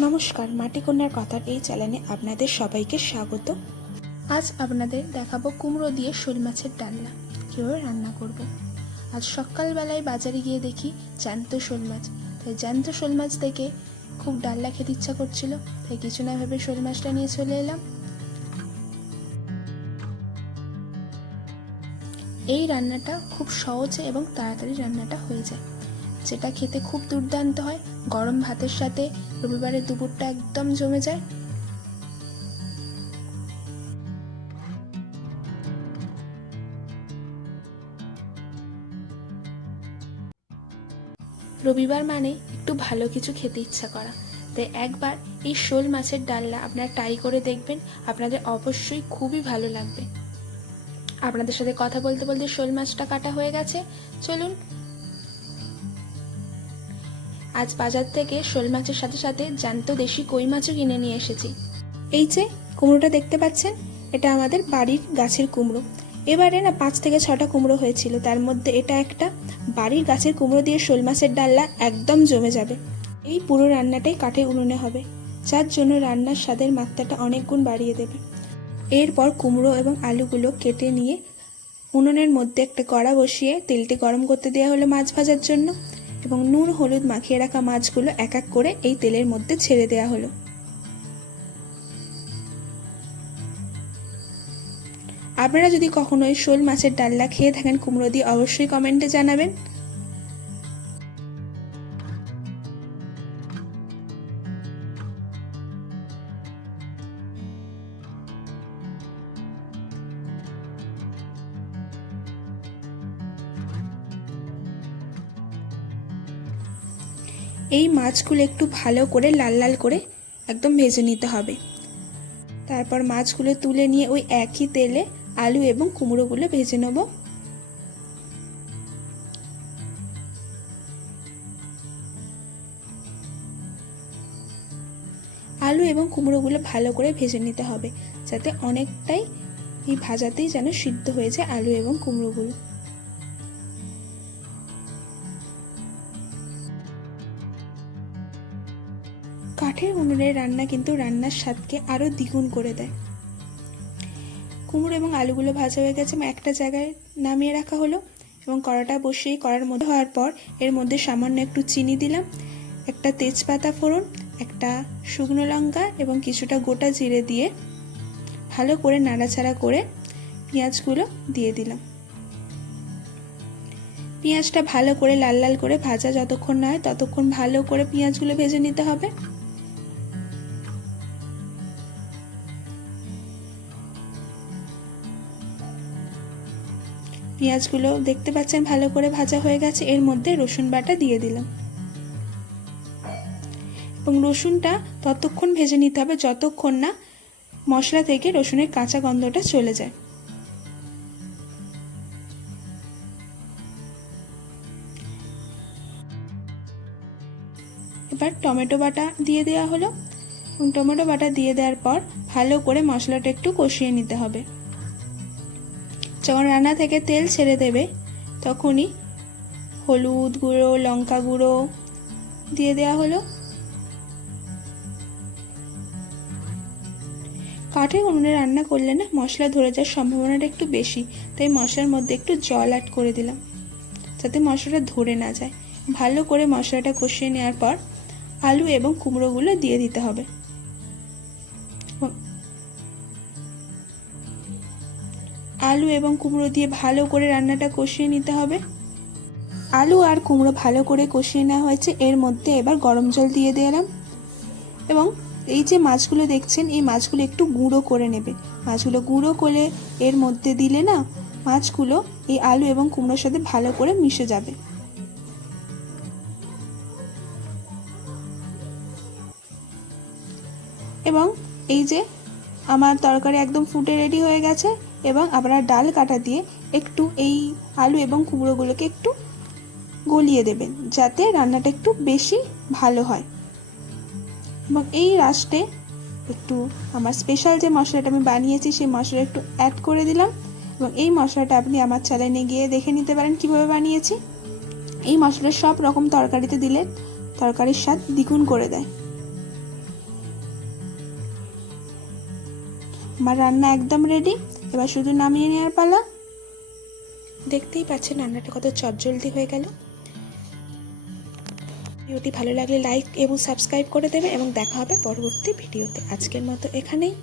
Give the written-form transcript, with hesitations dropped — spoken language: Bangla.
নমস্কার, মাটি কন্যার কথার এই চ্যানেলে আপনাদের সবাইকে স্বাগত। আজ আপনাদের দেখাবো কুমড়ো দিয়ে শোল মাছের ডালনা কীভাবে রান্না করব। আজ সকালবেলায় বাজারে গিয়ে দেখি জ্যান্ত শোল মাছ। তাই জ্যান্ত শোল মাছ দেখে খুব ডালনা খেতে ইচ্ছা করছিল, তাই কিছু না ভেবে শোল মাছটা নিয়ে চলে এলাম। এই রান্নাটা খুব সহজে এবং তাড়াতাড়ি রান্নাটা হয়ে যায়, যেটা খেতে খুব দুর্দান্ত হয়। গরম ভাতের সাথে রবিবারের দুপুরটা একদম জমে যায়। রবিবার মানে একটু ভালো কিছু খেতে ইচ্ছা করা, তাই একবার এই শোল মাছের ডালনা আপনারা ট্রাই করে দেখবেন, আপনাদের অবশ্যই খুবই ভালো লাগবে। আপনাদের সাথে কথা বলতে বলতে শোল মাছটা কাটা হয়ে গেছে, চলুন। আজ বাজার থেকে শোল মাছের সাথে সাথে জ্যান্ত দেশি কই মাছও কিনে নিয়ে এসেছি। এই যে কুমড়োটা দেখতে পাচ্ছেন, এটা আমাদের বাড়ির গাছের কুমড়ো। এবারে না 5 থেকে 6টা কুমড়ো হয়েছিল, তার মধ্যে এটা একটা। বাড়ির গাছের কুমড়ো দিয়ে শোল মাছের ডালনা একদম জমে যাবে। এই পুরো রান্নাটাই কাঠের উনুনে হবে, যার জন্য রান্নার স্বাদের মাত্রাটা অনেক গুণ বাড়িয়ে দেবে। এরপর কুমড়ো এবং আলুগুলো কেটে নিয়ে উনুনের মধ্যে একটা কড়া বসিয়ে তেলটি গরম করতে দেওয়া হলো মাছ ভাজার জন্য, এবং নুন হলুদ মাখিয়ে রাখা মাছগুলো এক এক করে এই তেলের মধ্যে ছেড়ে দেওয়া হলো। আপনারা যদি কখনো এই শোল মাছের ডালনা খেয়ে থাকেন কুমড়ো দিয়ে, অবশ্যই কমেন্টে জানাবেন। এই মাছগুলো একটু ভালো করে লাল লাল করে একদম ভেজে নিতে হবে। তারপর মাছগুলো তুলে নিয়ে ওই একই তেলে আলু এবং কুমড়োগুলো ভেজে নেব। আলু এবং কুমড়োগুলো ভালো করে ভেজে নিতে হবে, যাতে অনেকটাই এই ভাজাতেই যেন সিদ্ধ হয়ে যায় আলু এবং কুমড়োগুলো। কাঠের উনুনের রান্না কিন্তু রান্নার স্বাদকে আরও দ্বিগুণ করে দেয়। কুমড়ো এবং আলুগুলো ভাজা হয়ে গেছে, একটা জায়গায় নামিয়ে রাখা হলো, এবং কড়াটা বসিয়ে কড়ার মধ্যে হওয়ার পর এর মধ্যে সামান্য একটু চিনি দিলাম, একটা তেজপাতা ফোড়ন, একটা শুকনো লঙ্কা এবং কিছুটা গোটা জিরে দিয়ে ভালো করে নাড়াচাড়া করে পেঁয়াজগুলো দিয়ে দিলাম। পেঁয়াজটা ভালো করে লাল লাল করে ভাজা যতক্ষণ না হয় ততক্ষণ ভালো করে পেঁয়াজগুলো ভেজে নিতে হবে। পেঁয়াজগুলো দেখতে পাচ্ছেন ভালো করে ভাজা হয়ে গেছে। এর মধ্যে রসুন বাটা দিয়ে দিলাম, এবং রসুনটা ততক্ষণ ভেজে নিতে হবে যতক্ষণ না মশলা থেকে রসুনের কাঁচা গন্ধটা চলে যায়। এবার টমেটো বাটা দিয়ে দেওয়া হলো, এবং টমেটো বাটা দিয়ে দেওয়ার পর ভালো করে মশলাটা একটু কষিয়ে নিতে হবে। যখন রান্না থেকে তেল ছেড়ে দেবে তখনই হলুদ গুঁড়ো, লঙ্কা গুঁড়ো দিয়ে দেওয়া হলো। কাঠের উনুনে রান্না করলে না মশলা ধরে যাওয়ার সম্ভাবনাটা একটু বেশি, তাই মশলার মধ্যে একটু জল অ্যাড করে দিলাম, যাতে মশলাটা ধরে না যায়। ভালো করে মশলাটা কষিয়ে নেওয়ার পর আলু এবং কুমড়োগুলো দিয়ে দিতে হবে। আলু এবং কুমড়ো দিয়ে ভালো করে রান্নাটা কষিয়ে নিতে হবে। আলু আর কুমড়ো ভালো করে কষিয়ে নেওয়া হয়েছে, এর মধ্যে এবার গরম জল দিয়ে দিলাম, এবং এই যে মাছগুলো দেখছেন এই মাছগুলো একটু গুঁড়ো করে নেবে। মাছগুলো গুঁড়ো করে এর মধ্যে দিলে না মাছগুলো এই আলু এবং কুমড়োর সাথে ভালো করে মিশে যাবে। এবং এই যে আমার তরকারি একদম ফুটে রেডি হয়ে গেছে, এবং আপনারা ডাল কাটা দিয়ে একটু এই আলু এবং কুমড়োগুলোকে একটু গলিয়ে দেবেন, যাতে রান্নাটা একটু বেশি ভালো হয়। এবং এই লাস্টে একটু আমার স্পেশাল যে মশলাটা আমি বানিয়েছি সেই মশলা একটু অ্যাড করে দিলাম, এবং এই মশলাটা আপনি আমার চ্যানেলে গিয়ে দেখে নিতে পারেন কিভাবে বানিয়েছি। এই মশলা সব রকম তরকারিতে দিলে তরকারির স্বাদ দ্বিগুণ করে দেয়। আমার রান্না একদম রেডি, এবার শুধু নামিয়ে নেওয়ার পালা। দেখতেই পাচ্ছেন রান্নাটা কত চটজলদি হয়ে গেল। ভিডিওটি ভালো লাগলে লাইক এবং সাবস্ক্রাইব করে দেবে এবং দেখা হবে পরবর্তী ভিডিওতে। আজকের মতো এখানেই।